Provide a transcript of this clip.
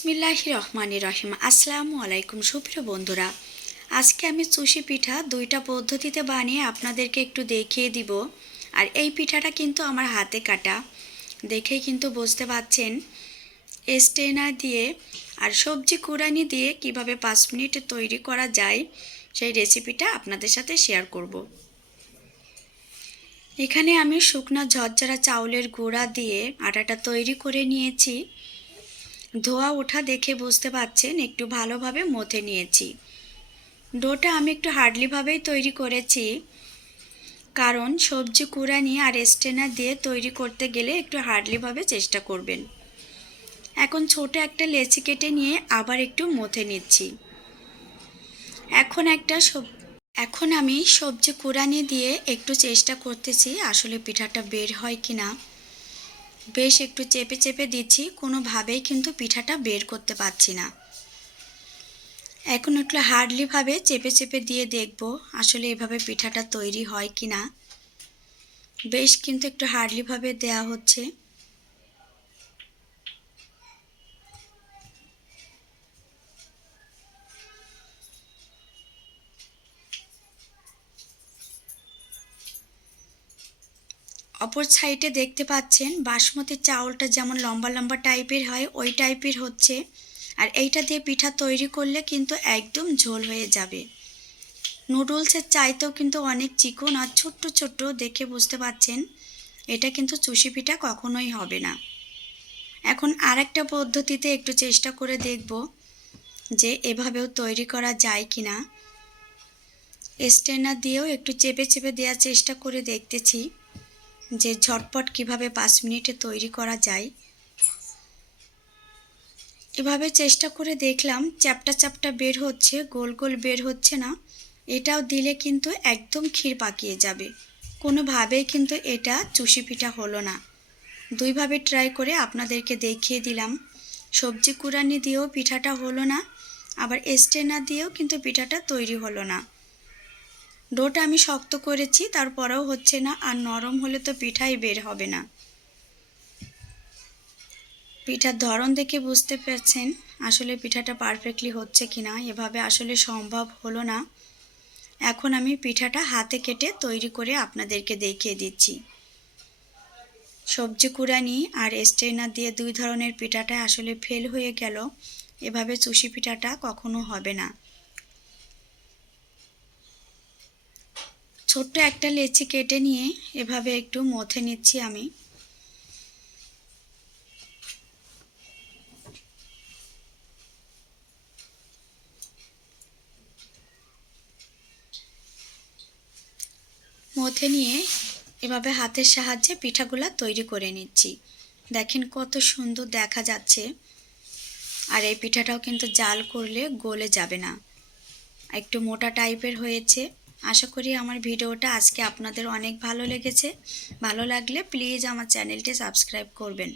বিসমিল্লাহি রহমানি রহিম আসসালামু আলাইকুম সুপ্রিয় বন্ধুরা। আজকে আমি চুষি পিঠা দুইটা পদ্ধতিতে বানিয়ে আপনাদেরকে একটু দেখিয়ে দিব। আর এই পিঠাটা কিন্তু আমার হাতে কাটা। দেখেই কিন্তু বুঝতে পাচ্ছেন স্টেনার দিয়ে আর সবজি কুড়ানি দিয়ে কীভাবে পাঁচ মিনিটে তৈরি করা যায়, সেই রেসিপিটা আপনাদের সাথে শেয়ার করব। এখানে আমি শুকনো ঝরঝরা চাউলের গুঁড়া দিয়ে আটাটা তৈরি করে নিয়েছি। ধোয়া ওঠা দেখে বুঝতে পাচ্ছেন একটু ভালোভাবে মথে নিয়েছি। ডোটা আমি একটু হার্ডলিভাবেই তৈরি করেছি। কারণ সবজি কুড়ানি আর স্টেনার দিয়ে তৈরি করতে গেলে একটু হার্ডলিভাবে চেষ্টা করবেন। এখন ছোট একটা লেচি কেটে নিয়ে আবার একটু মথে নিচ্ছি। এখন একটা সব, এখন আমি সবজি কুড়ানি দিয়ে একটু চেষ্টা করতেছি আসলে পিঠাটা বের হয় কি না বেশ একটু চেপে চেপে দিচ্ছি, কোনোভাবেই কিন্তু পিঠাটা বের করতে পারছি না। এখন একটু হার্ডলিভাবে চেপে চেপে দিয়ে দেখব আসলে এভাবে পিঠাটা তৈরি হয় কি না বেশ কিন্তু একটু হার্ডলিভাবে দেয়া হচ্ছে। অপর সাইডে দেখতে পাচ্ছেন বাসমতি চাউলটা যেমন লম্বা লম্বা টাইপের হয়, ওই টাইপের হচ্ছে। আর এইটা দিয়ে পিঠা তৈরি করলে কিন্তু একদম ঝোল হয়ে যাবে। নুডলসের চাইতেও কিন্তু অনেক চিকন আর ছোট্ট ছোট্ট, দেখে বুঝতে পাচ্ছেন? এটা কিন্তু চুষি পিঠা কখনোই হবে না। এখন আরেকটা পদ্ধতিতে একটু চেষ্টা করে দেখব যে এভাবেও তৈরি করা যায় কি না স্টেনার দিয়েও একটু চেপে চেপে দেওয়ার চেষ্টা করে দেখতেছি। যে ঝটপট কীভাবে পাঁচ মিনিটে তৈরি করা যায়। এভাবে চেষ্টা করে দেখলাম, চ্যাপটা চ্যাপটা বের হচ্ছে, গোল গোল বের হচ্ছে না। এটাও দিলে কিন্তু একদম ক্ষীর পাকিয়ে যাবে। কোনোভাবেই কিন্তু এটা চুষি পিঠা হলো না। দুইভাবে ট্রাই করে আপনাদেরকে দেখিয়ে দিলাম। সবজি কুড়ানি দিয়েও পিঠাটা হলো না, আবার স্টেনা দিয়েও কিন্তু পিঠাটা তৈরি হলো না। ডোটা আমি শক্ত করেছি, তারপরেও হচ্ছে না, আর নরম হলে তো পিঠাই বের হবে না। পিঠার ধরন দেখে বুঝতে পারছেন আসলে পিঠাটা পারফেক্টলি হচ্ছে কি না এভাবে আসলে সম্ভব হলো না। এখন আমি পিঠাটা হাতে কেটে তৈরি করে আপনাদেরকে দেখিয়ে দিচ্ছি। সবজি কুড়ানি আর স্টেনার দিয়ে দুই ধরনের পিঠাটা আসলে ফেল হয়ে গেল, এভাবে চুষি পিঠাটা কখনো হবে না। ছোট্ট একটা লেচি কেটে নিয়ে এভাবে একটু মথে নিচ্ছি আমি। মথে নিয়ে এভাবে হাতের সাহায্যে পিঠাগুলা তৈরি করে নিচ্ছি। দেখেন কত সুন্দর দেখা যাচ্ছে। আর এই পিঠাটাও কিন্তু জাল করলে গলে যাবে না। একটু মোটা টাইপের হয়েছে। আশা করি আমার ভিডিওটা আজকে আপনাদের অনেক ভালো লেগেছে। ভালো লাগলে প্লিজ আমার চ্যানেলটি সাবস্ক্রাইব করবেন।